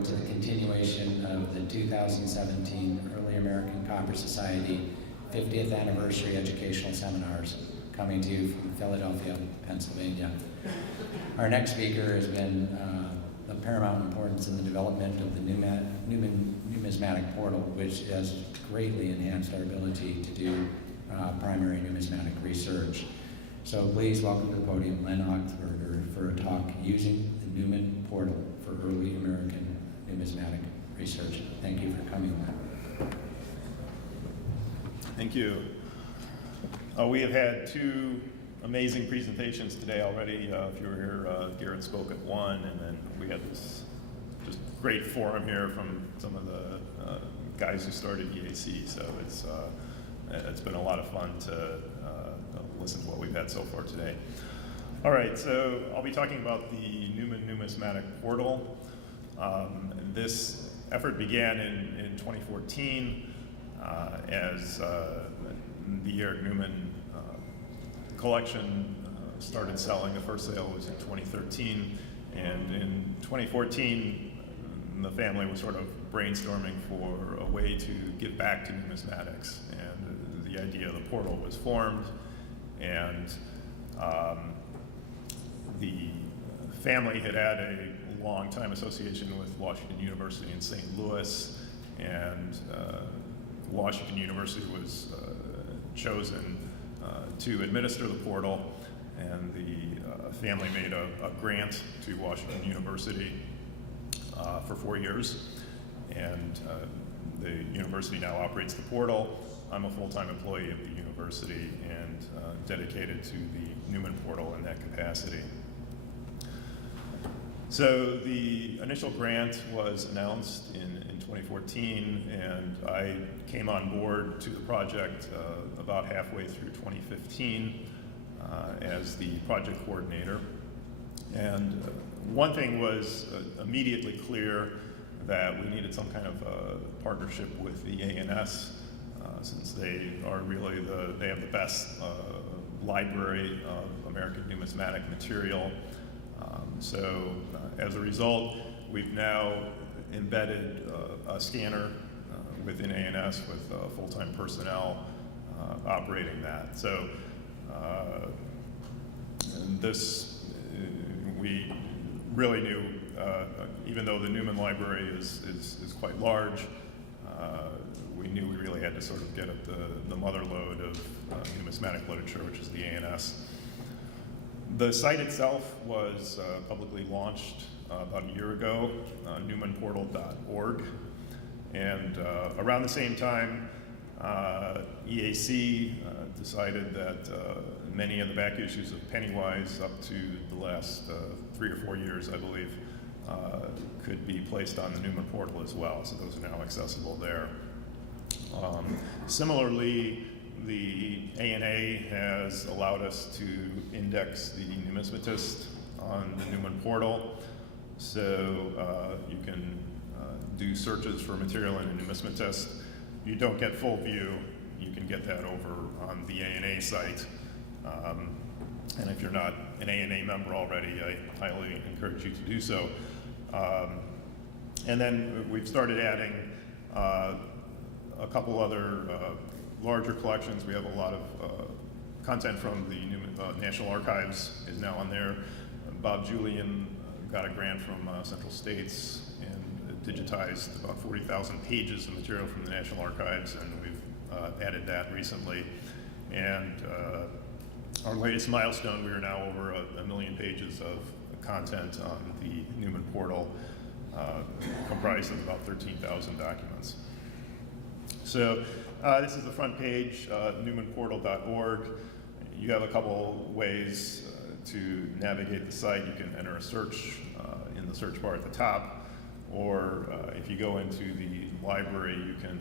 forward to the continuation of the 2017 Early American Copper Society 50th Anniversary Educational Seminars, coming to you from Philadelphia, Pennsylvania. Our next speaker has been of paramount importance in the development of the Newman Numismatic portal, which has greatly enhanced our ability to do primary numismatic research. So please welcome to the podium Len Augsburger for a talk using the Newman portal for early American numismatic research. Thank you for coming, Len. Thank you. We have had two amazing presentations today already. If you were here, Garrett spoke at one, and then we had this just great forum here from some of the guys who started EAC. So it's been a lot of fun to listen to what we've had so far today. All right, so I'll be talking about the Newman Numismatic portal. This effort began in 2014 as the Eric Newman collection started selling. The first sale was in 2013, and in 2014 the family was sort of brainstorming for a way to give back to numismatics, and the idea of the portal was formed, and the family had a long time association with Washington University in St. Louis, and Washington University was chosen to administer the portal, and the family made a grant to Washington University for 4 years, and the university now operates the portal. I'm a full-time employee of the university and dedicated to the Newman portal in that capacity. So the initial grant was announced in 2014, and I came on board to the project about halfway through 2015 as the project coordinator. And one thing was immediately clear, that we needed some kind of partnership with the ANS, since they are really they have the best library of American numismatic material. So as a result, we've now embedded a scanner within ANS with full-time personnel operating that. So we really knew, even though the Newman library is quite large, we knew we really had to sort of get at the mother lode of numismatic literature, which is the ANS. The site itself was publicly launched about a year ago, newmanportal.org, and around the same time, EAC decided that many of the back issues of Pennywise up to the last 3 or 4 years, I believe, could be placed on the Newman portal as well, so those are now accessible there. Similarly, the ANA has allowed us to index the numismatist on the Newman portal, so you can do searches for material in a numismatist. If you don't get full view, you can get that over on the ANA site. And if you're not an ANA member already, I highly encourage you to do so. And then we've started adding a couple other larger collections. We have a lot of content from the National Archives is now on there. Bob Julian got a grant from Central States and digitized about 40,000 pages of material from the National Archives, and we've added that recently. And our latest milestone, we are now over 1 million pages of content on the Newman portal, comprised of about 13,000 documents. So this is the front page, newmanportal.org. You have a couple ways to navigate the site. You can enter a search in the search bar at the top, or if you go into the library, you can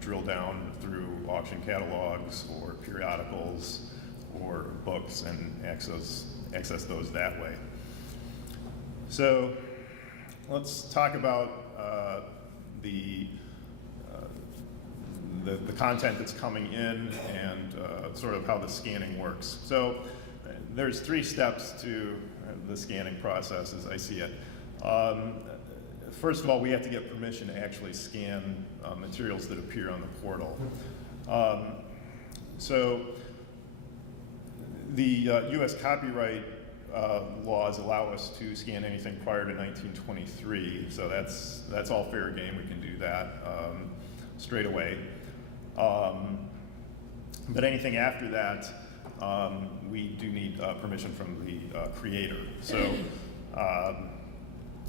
drill down through auction catalogs or periodicals or books and access those that way. So let's talk about the content that's coming in and sort of how the scanning works. So there's 3 steps to the scanning process as I see it. first of all, we have to get permission to actually scan materials that appear on the portal. So the US copyright laws allow us to scan anything prior to 1923, so that's all fair game. We can do that straight away. But anything after that, we do need permission from the creator. So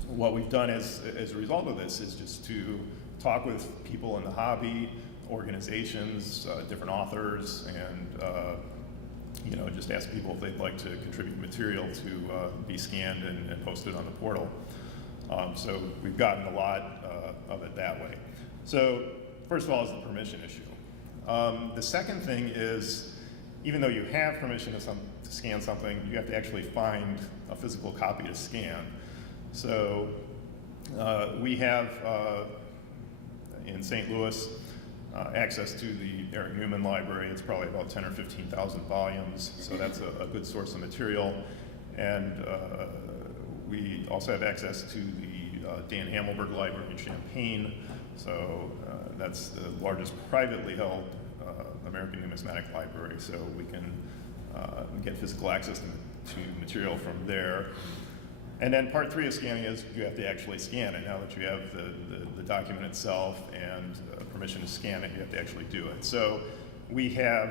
what we've done as a result of this is just to talk with people in the hobby, organizations, different authors, and just ask people if they'd like to contribute material to be scanned and posted on the portal. So we've gotten a lot of it that way. So first of all is the permission issue. The second thing is, even though you have permission to scan something, you have to actually find a physical copy to scan. So we have in St. Louis access to the Eric Newman library. It's probably about 10 or 15,000 volumes, so that's a good source of material. And we also have access to the Dan Hamelberg Library in Champaign. So that's the largest privately held American Numismatic library, so we can get physical access to material from there. And then part 3 of scanning is you have to actually scan it. Now that you have the document itself and permission to scan it, you have to actually do it. So we have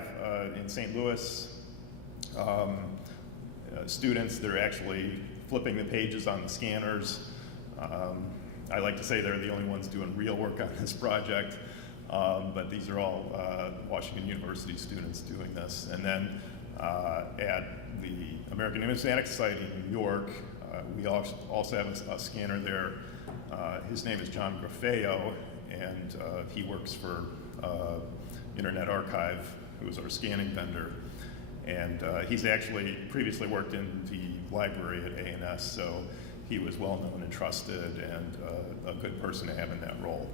in St. Louis students that are actually flipping the pages on the scanners. I like to say they're the only ones doing real work on this project, but these are all Washington University students doing this. And then at the American Numismatic Society in New York, we also have a scanner there. His name is John Graffeo, and he works for Internet Archive, who is our scanning vendor. And he's actually previously worked in the library at A&S, so he was well known and trusted and a good person to have in that role.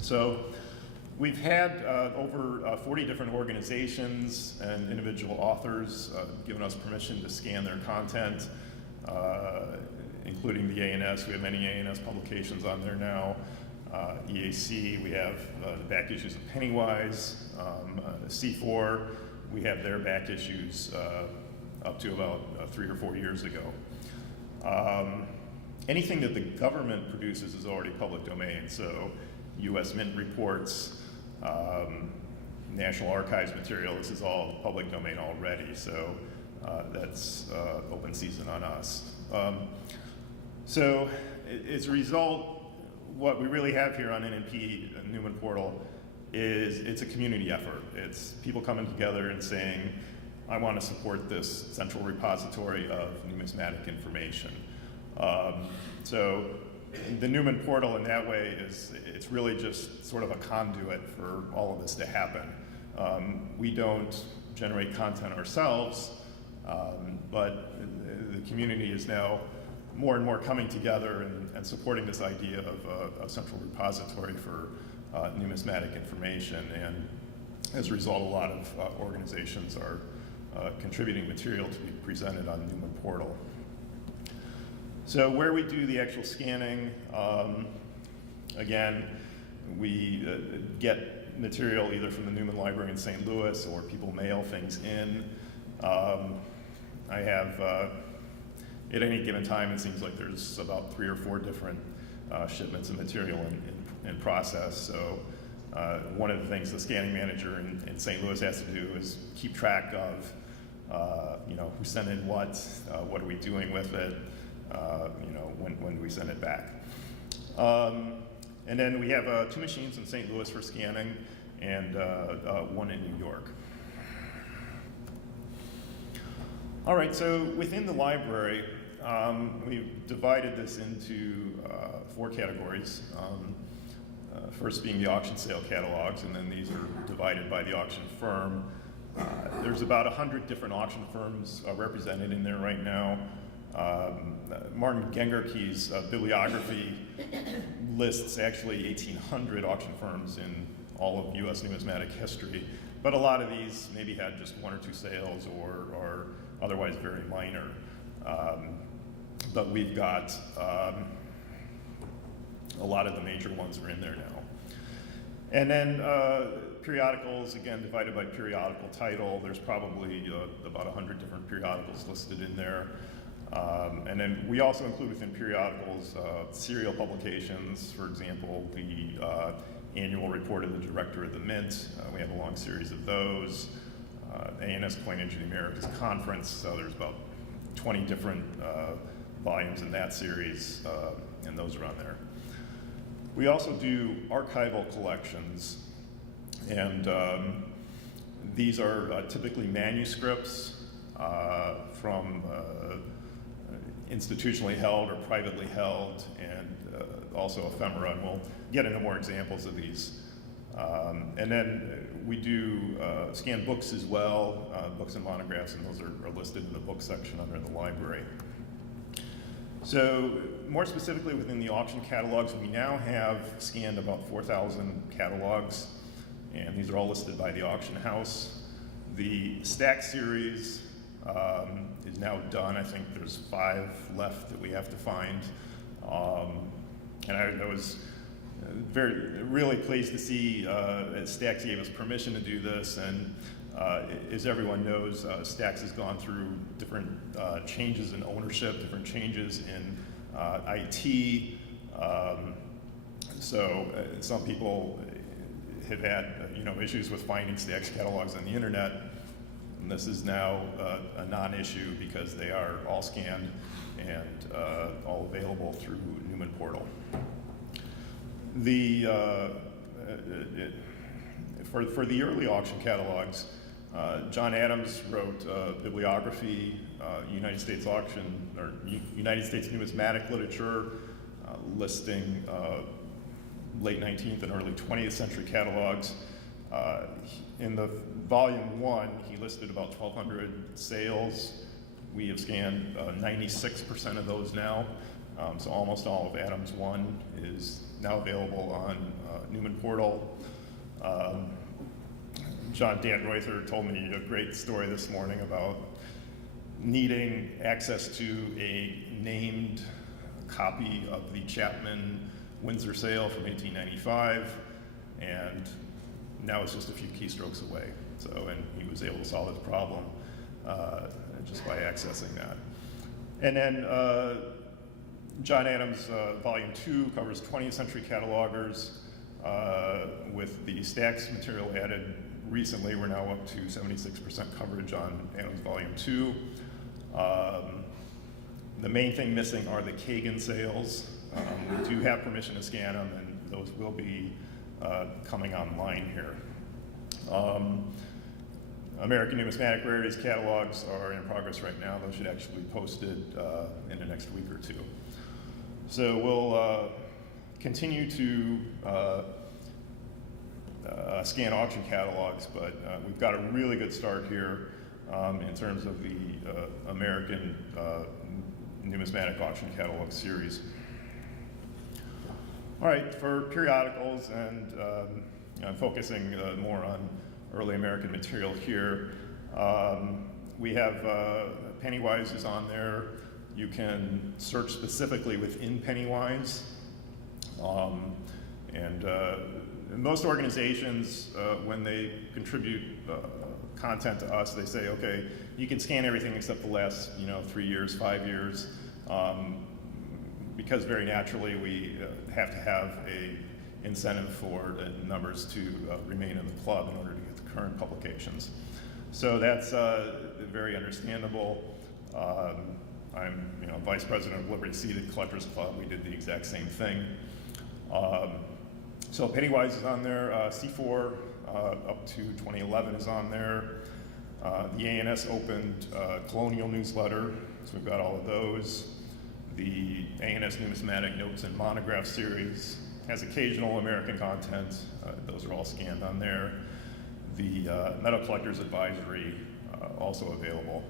So we've had over 40 different organizations and individual authors given us permission to scan their content, including the A&S. We have many A&S publications on there now. EAC, we have the back issues of Pennywise. C4, we have their back issues up to about 3 or 4 years ago. Anything that the government produces is already public domain, so US Mint reports, National Archives material, this is all public domain already, so that's open season on us. So as a result, what we really have here on NNP, Newman Portal, is it's a community effort. It's people coming together and saying, I want to support this central repository of numismatic information. So the Newman Portal in that way it's really just sort of a conduit for all of this to happen. We don't generate content ourselves, but the community is now more and more coming together and supporting this idea of a central repository for numismatic information. And as a result, a lot of organizations are contributing material to be presented on Newman Portal. So where we do the actual scanning, again, we get material either from the Newman Library in St. Louis or people mail things in. I have, at any given time, it seems like there's about 3 or 4 different shipments of material in process. So one of the things the scanning manager in St. Louis has to do is keep track of, who sent in what are we doing with it, when do we send it back. And then we have 2 machines in St. Louis for scanning and 1 in New York. All right, so within the library, we've divided this into 4 categories. First being the auction sale catalogs, and then these are divided by the auction firm. There's about 100 different auction firms represented in there right now. Martin Gengerke's bibliography lists actually 1,800 auction firms in all of US numismatic history, but a lot of these maybe had just 1 or 2 sales or otherwise very minor. But we've got a lot of the major ones are in there now. And then periodicals, again, divided by periodical title. There's probably about 100 different periodicals listed in there. And then we also include within periodicals serial publications, for example, the annual report of the Director of the Mint. We have a long series of those. A&S Coinage of the Americas Conference, so there's about 20 different volumes in that series, and those are on there. We also do archival collections, and these are typically manuscripts from institutionally held or privately held, and also ephemera, and we'll get into more examples of these. And then we do scan books as well, books and monographs, and those are listed in the book section under the library. So more specifically within the auction catalogs, we now have scanned about 4,000 catalogs, and these are all listed by the auction house. The Stack series is now done. I think there's 5 left that we have to find. And I was really pleased to see that Stax gave us permission to do this, and as everyone knows, Stax has gone through different changes in ownership, different changes in IT. So some people have had issues with finding Stax catalogs on the internet, and this is now a non-issue because they are all scanned and all available through Newman portal. For the early auction catalogs, John Adams wrote a bibliography, United States auction, or United States numismatic literature, listing late 19th and early 20th century catalogs. In the volume 1, he listed about 1,200 sales. We have scanned 96% of those now, so almost all of Adams 1 is now available on Newman portal. Dan Reuther told me a great story this morning about needing access to a named copy of the Chapman Windsor sale from 1895, and now it's just a few keystrokes away. And he was able to solve his problem just by accessing that. And then John Adams, Volume 2, covers 20th century catalogers with the Stax material added recently. We're now up to 76% coverage on Adams Volume 2. The main thing missing are the Kagan sales. We do have permission to scan them, and those will be coming online here. American Numismatic Rarities catalogs are in progress right now. Those should actually be posted in the next week or two. So we'll continue to scan auction catalogs, but we've got a really good start here in terms of the American Numismatic Auction Catalog Series. All right, for periodicals, and I'm focusing more on early American material here. We have Pennywise is on there. You can search specifically within Pennywise. Most organizations, when they contribute content to us, they say, okay, you can scan everything except the last 3 years, 5 years, because very naturally we have to have a incentive for the numbers to remain in the club in order to get the current publications. So that's very understandable. I'm vice president of Liberty Seated Collectors Club. We did the exact same thing. So Pennywise is on there. C4 up to 2011 is on there. The A&S opened Colonial newsletter, so we've got all of those. The A&S Numismatic Notes and Monograph series has occasional American content. Those are all scanned on there. The Metal Collectors Advisory, also available.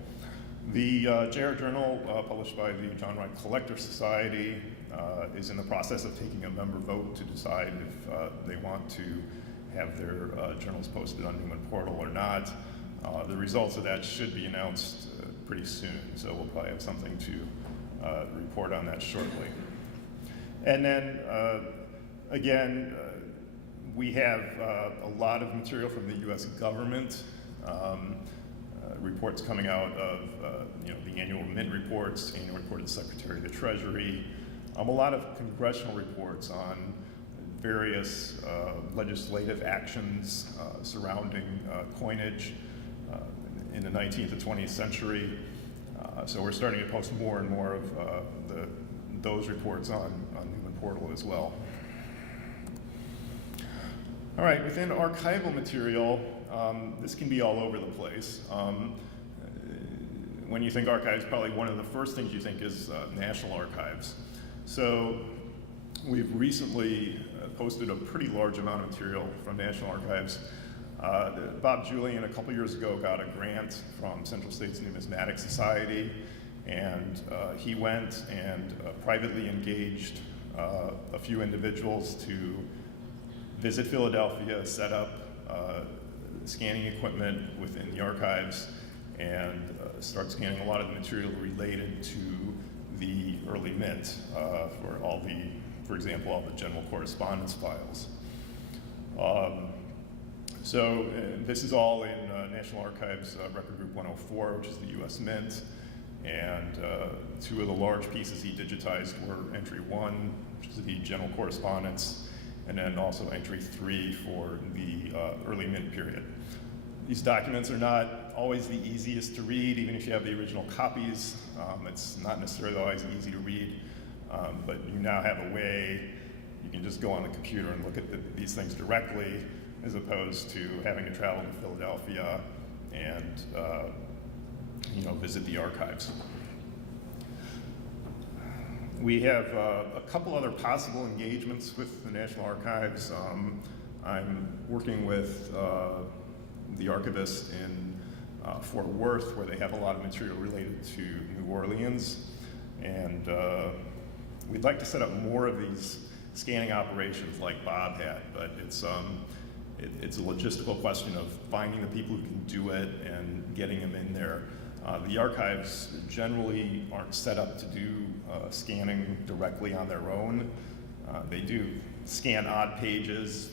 The JR Journal, published by the John Wright Collector Society, is in the process of taking a member vote to decide if they want to have their journals posted on Newman portal or not. The results of that should be announced pretty soon, so we'll probably have something to report on that shortly. And then Again, we have a lot of material from the U.S. government, reports coming out of the annual Mint reports, annual report of the Secretary of the Treasury, a lot of congressional reports on various legislative actions surrounding coinage in the 19th and 20th century. So we're starting to post more and more of those reports on Newman Portal as well. All right, within archival material, this can be all over the place. When you think archives, probably one of the first things you think is National Archives. So we've recently posted a pretty large amount of material from National Archives. Bob Julian a couple years ago got a grant from Central States Numismatic Society, and he went and privately engaged a few individuals to visit Philadelphia, set up scanning equipment within the archives, and start scanning a lot of the material related to the early Mint for example, all the general correspondence files. So this is all in National Archives Record Group 104, which is the U.S. Mint, and two of the large pieces he digitized were entry 1, which is the general correspondence, and then also entry 3 for the early Mint period. These documents are not always the easiest to read, even if you have the original copies. It's not necessarily always easy to read, but you now have a way, you can just go on the computer and look at these things directly, as opposed to having to travel to Philadelphia and visit the archives. We have a couple other possible engagements with the National Archives. I'm working with the archivist in Fort Worth, where they have a lot of material related to New Orleans, and we'd like to set up more of these scanning operations like Bob had, but it's a logistical question of finding the people who can do it and getting them in there. The archives generally aren't set up to do scanning directly on their own. They do scan odd pages,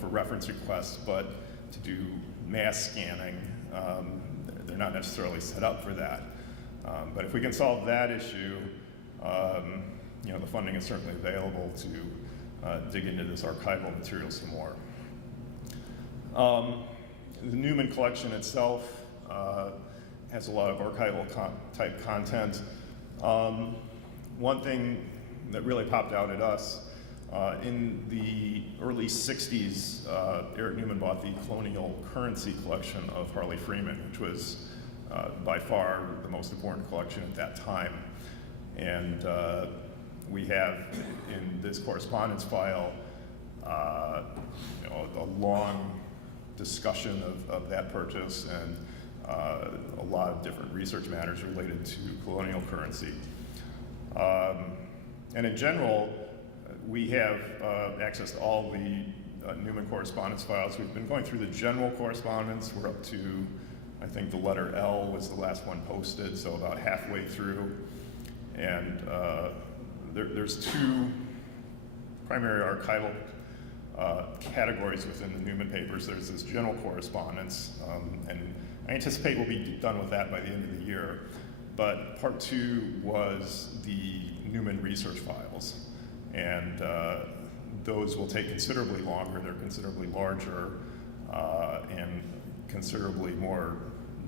for reference requests, but to do mass scanning, they're not necessarily set up for that. But if we can solve that issue, the funding is certainly available to dig into this archival material some more. The Newman collection itself has a lot of archival type content. One thing that really popped out at us, in the early 60s, Eric Newman bought the Colonial Currency collection of Harley Freeman, which was by far the most important collection at that time. And we have in this correspondence file a long discussion of that purchase and a lot of different research matters related to colonial currency. And in general, we have access to all the Newman correspondence files. We've been going through the general correspondence. We're up to, I think the letter L was the last one posted, so about halfway through. And there's two primary archival categories within the Newman papers. There's this general correspondence, and I anticipate we'll be done with that by the end of the year. But part 2 was the Newman research files, and those will take considerably longer. They're considerably larger and considerably more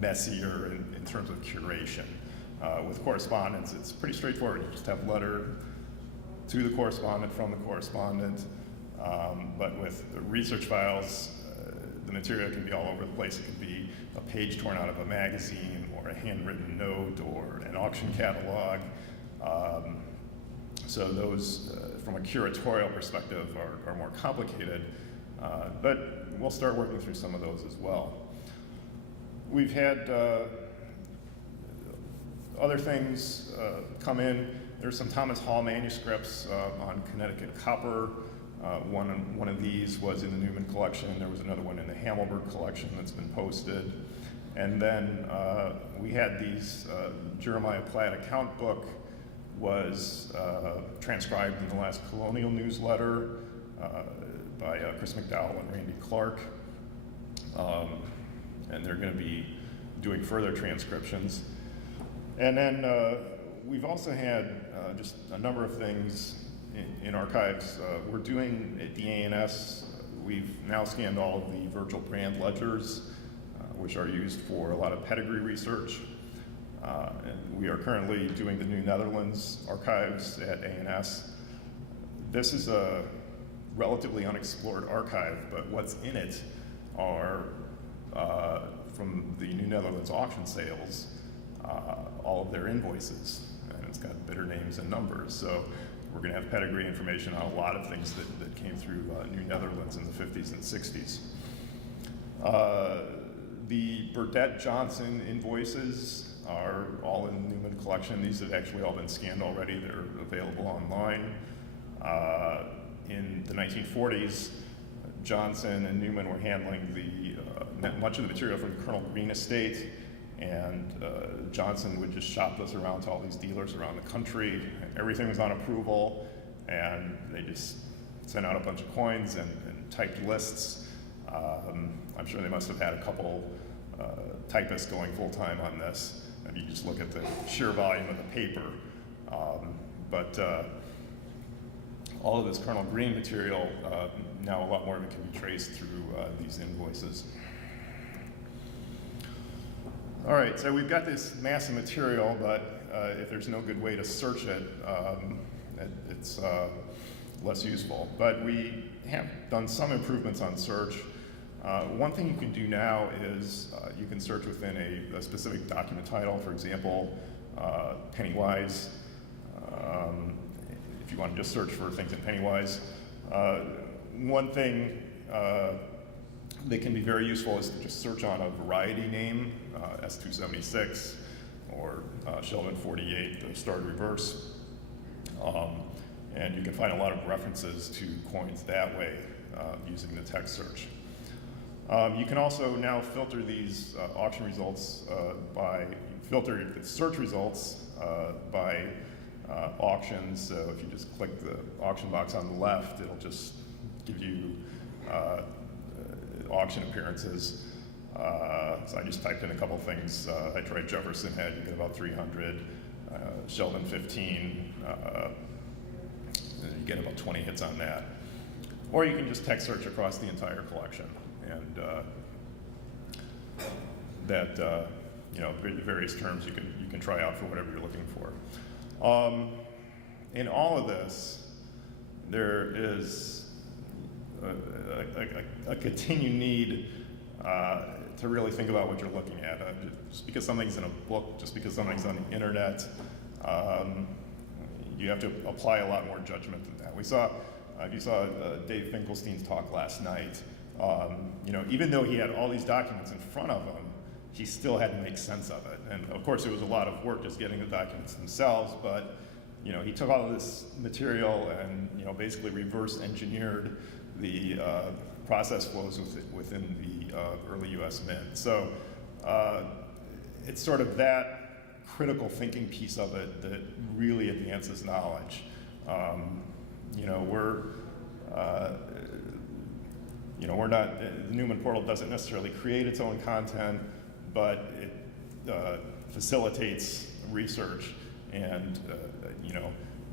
messier in terms of curation. With correspondence, it's pretty straightforward. You just have letter to the correspondent from the correspondent. But with the research files, the material can be all over the place. It could be a page torn out of a magazine, or a handwritten note, or an auction catalog. So those, from a curatorial perspective, are more complicated. But we'll start working through some of those as well. We've had other things come in. There's some Thomas Hall manuscripts on Connecticut copper. One of these was in the Newman collection. There was another one in the Hamelberg collection that's been posted. And then we had these, Jeremiah Platt account book was transcribed in the last Colonial newsletter. by Chris McDowell and Randy Clark. And they're going to be doing further transcriptions. And then we've also had just a number of things in archives. We're doing at the ANS, we've now scanned all of the Virgil brand ledgers, which are used for a lot of pedigree research. And we are currently doing the New Netherlands archives at ANS. This is a relatively unexplored archive, but what's in it are, from the New Netherlands auction sales, all of their invoices. And it's got bidder names and numbers. So we're going to have pedigree information on a lot of things that came through New Netherlands in the 50s and 60s. The Burdett Johnson invoices are all in the Newman collection. These have actually all been scanned already. They're available online. In the 1940s, Johnson and Newman were handling much of the material from the Colonel Green estate, and Johnson would just shop those around to all these dealers around the country. Everything was on approval, and they just sent out a bunch of coins and typed lists. I'm sure they must have had a couple typists going full-time on this. If you just look at the sheer volume of the paper. But all of this Colonel Green material, now a lot more of it can be traced through these invoices. All right, so we've got this massive material, but if there's no good way to search it, it's less useful. But we have done some improvements on search. One thing you can do now is you can search within a specific document title, for example, Pennywise. If you want to just search for things in Pennywise. One thing that can be very useful is to just search on a variety name, S276 or Sheldon 48, the starred reverse. And you can find a lot of references to coins that way using the text search. You can also now filter these auction results filter the search results by auctions. So if you just click the auction box on the left, it'll just give you auction appearances. So I just typed in a couple things. I tried Jefferson Head, you get about 300. Sheldon 15, you get about 20 hits on that. Or you can just text search across the entire collection. And various terms you can try out for whatever you're looking for. In all of this, there is a continued need to really think about what you're looking at. Just because something's in a book, just because something's on the internet, you have to apply a lot more judgment than that. You saw Dave Finkelstein's talk last night. Even though he had all these documents in front of him, he still had to make sense of it. And of course, it was a lot of work just getting the documents themselves, but he took all of this material and basically reverse engineered the process flows within the early U.S. Mint. So it's sort of that critical thinking piece of it that really advances knowledge. We're not, the Newman portal doesn't necessarily create its own content, but it facilitates research and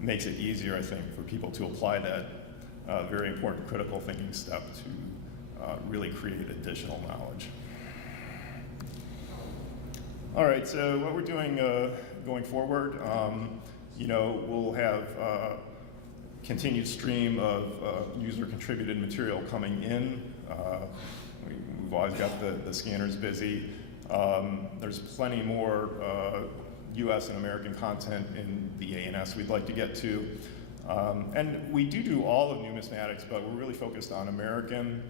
makes it easier, I think, for people to apply that very important critical thinking step to really create additional knowledge. All right, so what we're doing going forward, we'll have continued stream of user-contributed material coming in. We've always got the scanners busy. There's plenty more US and American content in the ANS we'd like to get to. And we do all of numismatics, but we're really focused on American.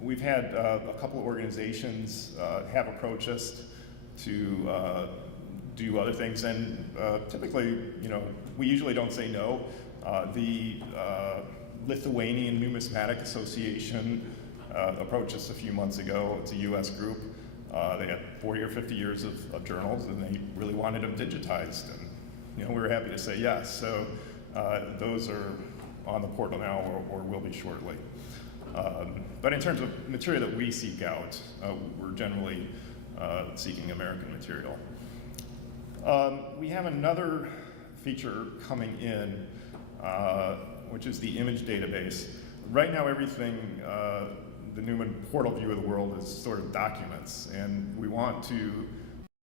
We've had a couple of organizations have approached us to do other things, and typically, we usually don't say no. The Lithuanian Numismatic Association approached us a few months ago. It's a US group. They had 40 or 50 years of journals, and they really wanted them digitized. And we were happy to say yes. So those are on the portal now or will be shortly. But in terms of material that we seek out, we're generally seeking American material. We have another feature coming in, which is the image database. Right now, everything, the Newman portal view of the world is sort of documents, and we want to